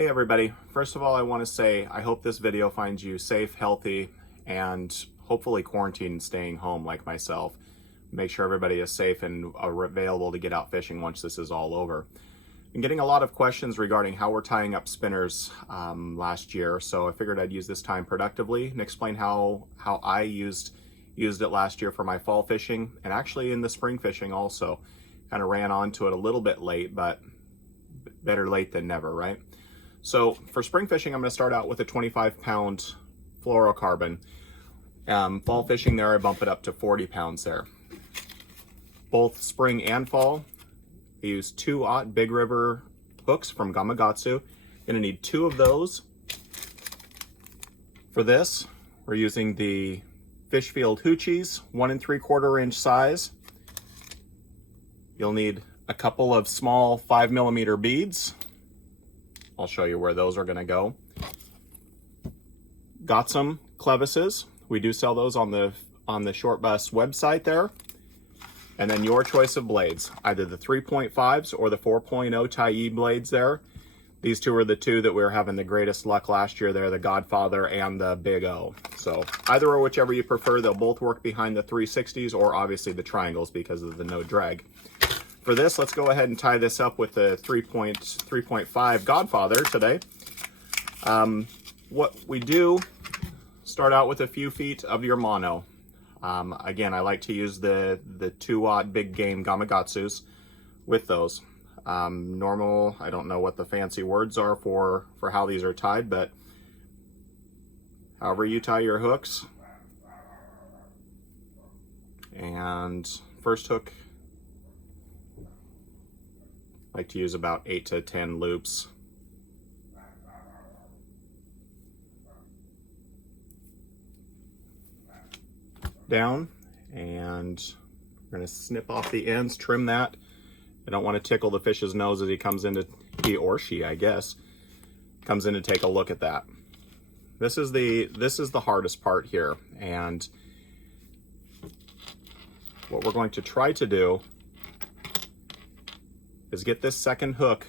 Hey everybody, first of all I want to say I hope this video finds you safe, healthy, and hopefully quarantined and staying home like myself. Make sure everybody is safe and available to get out fishing once this is all over. I'm getting a lot of questions regarding how we're tying up spinners last year, so I figured I'd use this time productively and explain how I used it last year for my fall fishing and actually in the spring fishing also. Kind of ran onto it a little bit late, but better late than never, right? So for spring fishing, I'm going to start out with a 25-pound fluorocarbon. Fall fishing there, I bump it up to 40 pounds there. Both spring and fall, I use 2/0 Big River hooks from Gamakatsu. Going to need 2 of those. For this, we're using the Fishfield Hoochies, 1 3/4 inch size. You'll need a couple of small 5mm beads. I'll show you where those are going to go. Got some clevises. We do sell those on the Shortbus website there. And then your choice of blades, either the 3.5s or the 4.0 Tyee blades there. These two are the two that we were having the greatest luck last year there, the Godfather and the Big O. So either or whichever you prefer, they'll both work behind the 360s or obviously the triangles because of the no drag. For this, let's go ahead and tie this up with the 3.5 Godfather today. What we do, start out with a few feet of your mono. Again, I like to use the 2/0 big game Gamakatsus with those. Normal, I don't know what the fancy words are for how these are tied, but however you tie your hooks. And first hook, I like to use about 8 to 10 loops. Down, and we're going to snip off the ends, trim that. I don't want to tickle the fish's nose as he comes in to, he or she, I guess, comes in to take a look at that. This is the hardest part here, and what we're going to try to do is get this second hook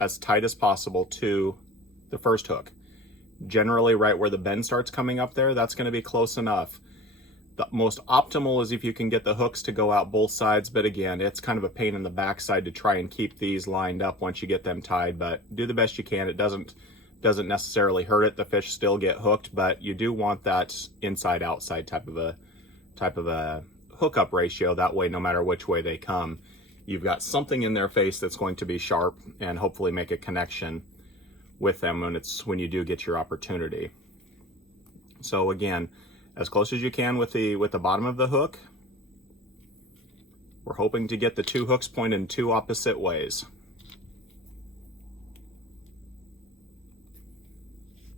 as tight as possible to the first hook. Generally right where the bend starts coming up there, that's going to be close enough. The most optimal is if you can get the hooks to go out both sides, but again, it's kind of a pain in the backside to try and keep these lined up once you get them tied, but do the best you can. It doesn't necessarily hurt it. The fish still get hooked, but you do want that inside outside type of a hookup ratio. That way, no matter which way they come, you've got something in their face that's going to be sharp and hopefully make a connection with them when you do get your opportunity. So again, as close as you can with the bottom of the hook. We're hoping to get the 2 hooks pointed in 2 opposite ways.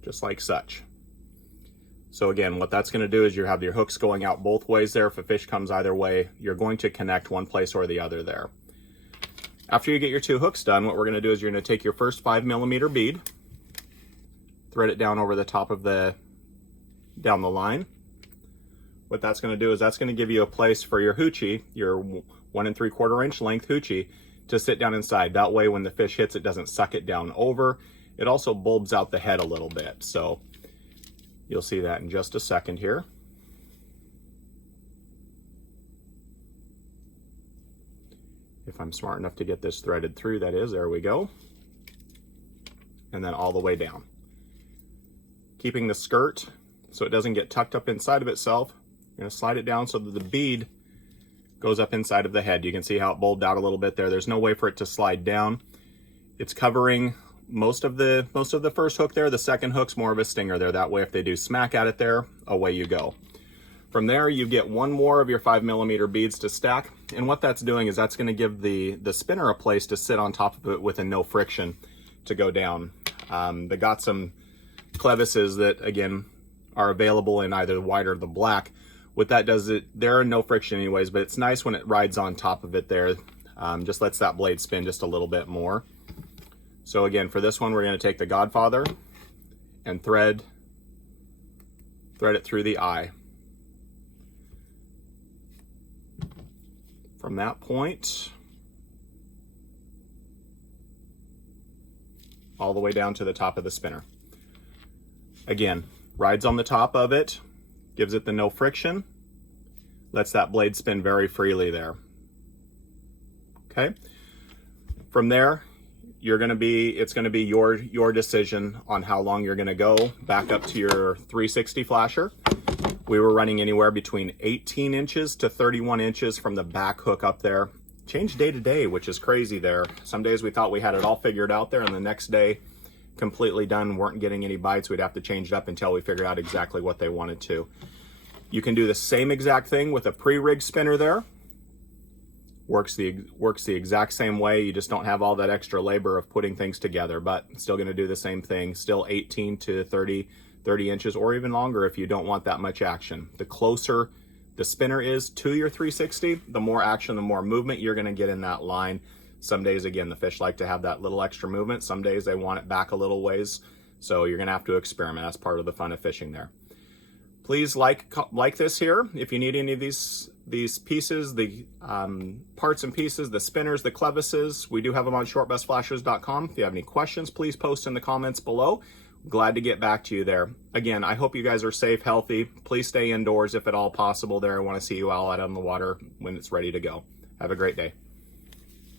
Just like such. So again, what that's going to do is you have your hooks going out both ways there. If a fish comes either way, you're going to connect one place or the other there. After you get your 2 hooks done, what we're going to do is you're going to take your first 5mm bead, thread it down over the top of down the line. What that's going to do is that's going to give you a place for your hoochie, your 1 3/4 inch length hoochie, to sit down inside. That way when the fish hits, it doesn't suck it down over. It also bulbs out the head a little bit. So you'll see that in just a second here. If I'm smart enough to get this threaded through, that is, there we go. And then all the way down. Keeping the skirt so it doesn't get tucked up inside of itself. You're going to slide it down so that the bead goes up inside of the head. You can see how it bulbed out a little bit there. There's no way for it to slide down. It's covering most of the first hook there. The second hook's more of a stinger there. That way if they do smack at it there, away you go. From there, you get 1 more of your 5mm beads to stack. And what that's doing is that's going to give the spinner a place to sit on top of it with a no friction to go down. They got some clevises that, again, are available in either the white or the black. What that does, there are no friction anyways, but it's nice when it rides on top of it there. Just lets that blade spin just a little bit more. So again, for this one, we're going to take the Godfather and thread it through the eye. From that point, all the way down to the top of the spinner. Again, rides on the top of it, gives it the no friction, lets that blade spin very freely there. Okay. From there, it's gonna be your decision on how long you're gonna go. Back up to your 360 flasher. We were running anywhere between 18 inches to 31 inches from the back hook up there. Changed day to day, which is crazy there. Some days we thought we had it all figured out there, and the next day, completely done, weren't getting any bites. We'd have to change it up until we figured out exactly what they wanted to. You can do the same exact thing with a pre-rig spinner there. Works the exact same way. You just don't have all that extra labor of putting things together, but still gonna do the same thing. Still 18 to 30 inches or even longer if you don't want that much action. The closer the spinner is to your 360, the more action, the more movement you're gonna get in that line. Some days, again, the fish like to have that little extra movement. Some days they want it back a little ways. So you're gonna have to experiment. That's part of the fun of fishing there. Please like this here. If you need any of these pieces, the parts and pieces, the spinners, the clevises, we do have them on shortbusflashers.com. If you have any questions, please post in the comments below. Glad to get back to you there. Again, I hope you guys are safe, healthy. Please stay indoors if at all possible there. I want to see you all out on the water when it's ready to go. Have a great day.